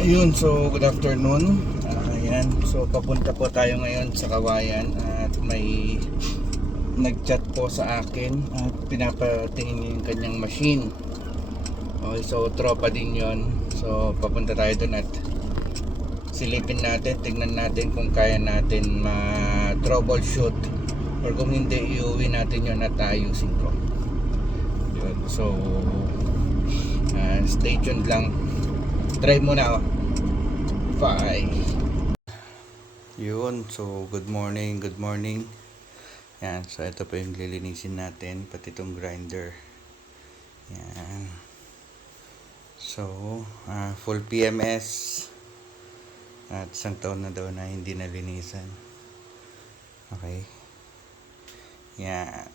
Ayun, so good afternoon. Ayan, so papunta po tayo ngayon sa Kawayan at may nag-chat po sa akin at pinapatingin niya yung kanyang machine. Okay, so tropa din yon. So papunta tayo dun at silipin natin, tignan natin kung kaya natin ma-troubleshoot or kung hindi, iuwi natin yon at ayusin ko. Yun, so stay tuned lang. Try muna ako. Bye. Yun, so good morning. Yan, so ito po yung lilinisin natin, pati itong grinder. Yan. So, full PMS. At isang taon na daw na hindi nalinisan. Okay. Yan.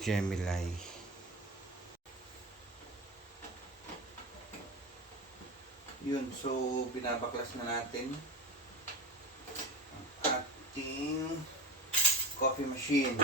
Gemini. Yun, so binabaklas na natin ang ating coffee machine.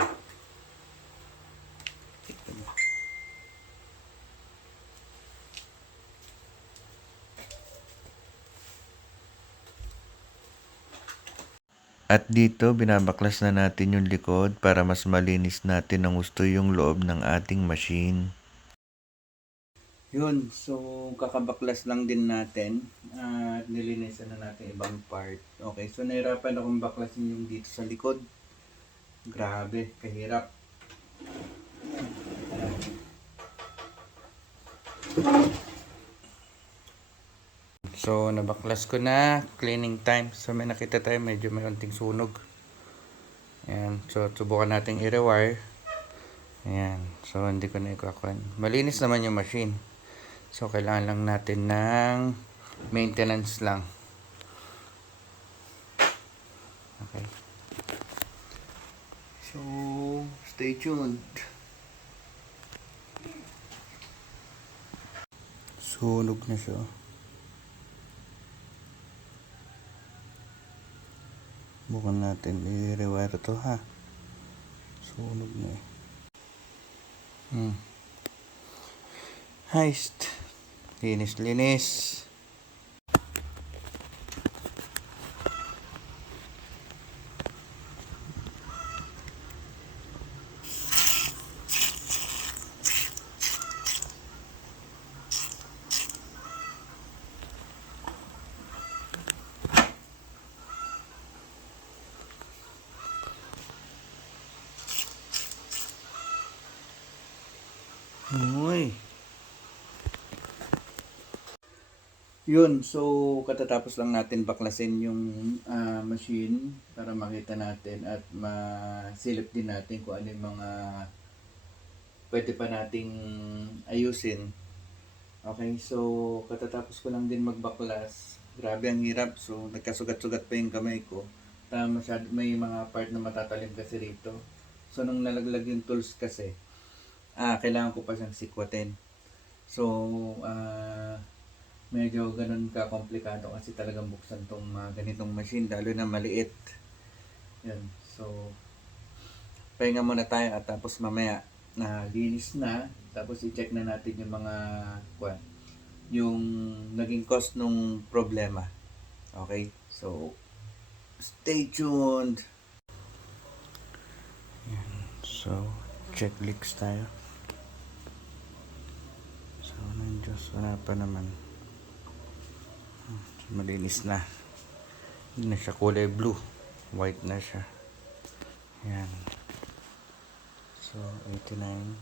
At dito, binabaklas na natin yung likod para mas malinis natin ang gusto yung loob ng ating machine. Yun, so kakabaklas lang din natin at nilinisan na natin ibang part. Okay, so nahirapan akong baklasin yung dito sa likod. Grabe, kahirap. So nabaklas ko na, cleaning time. So may nakita tayo, medyo may unting sunog. Ayan, so subukan natin i-rewire. Ayan, so hindi ko na ikakuan. Malinis naman yung machine. So, kailangan lang natin ng maintenance lang. Okay. So, stay tuned. Sunog na siya. Bukan natin i-rewire to ha. Sunog na eh. Heist. Linis. Uy. Yun, so katatapos lang natin baklasin yung machine para makita natin at masilip din natin kung ano yung mga pwede pa nating ayusin. Okay, so katatapos ko lang din magbaklas. Grabe ang hirap, so nagkasugat-sugat pa yung kamay ko. May mga part na matatalim kasi rito. So nung nalaglag yung tools kasi, kailangan ko pa siyang sikwatin. So, medyo ganun ka-komplikado kasi talagang buksan tong ganitong machine, lalo na maliit. Yan. So, pahinga muna tayo at tapos mamaya na linis na, tapos i-check na natin yung mga yung naging cause nung problema. Okay? So, stay tuned. Yan. So, check leaks tayo. So, nandiyan, wala pa naman. Malinis na. Hindi na siya kulay blue. White na siya. Yan. So, 89,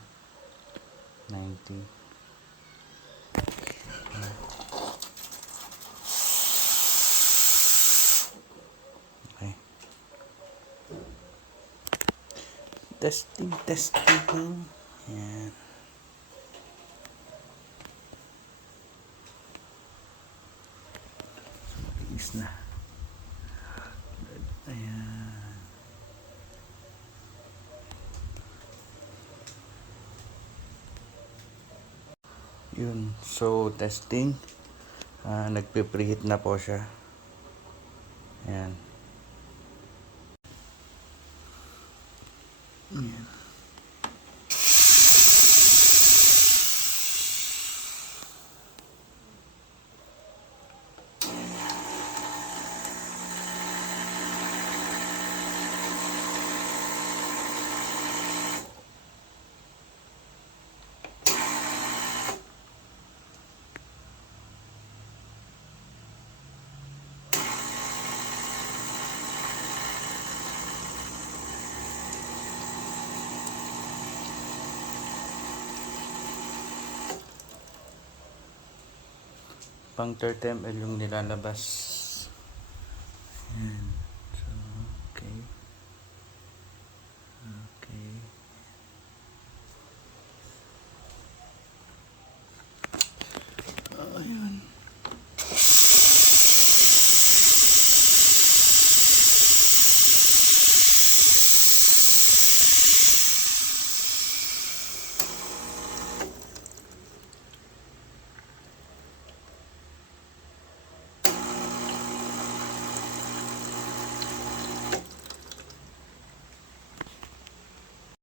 90. Okay. Testing. Yan. Na. Ayan. Yun. So, testing. Nagpe-preheat na po siya. Ayan. Ayan. Pang 30 ml yung nilalabas.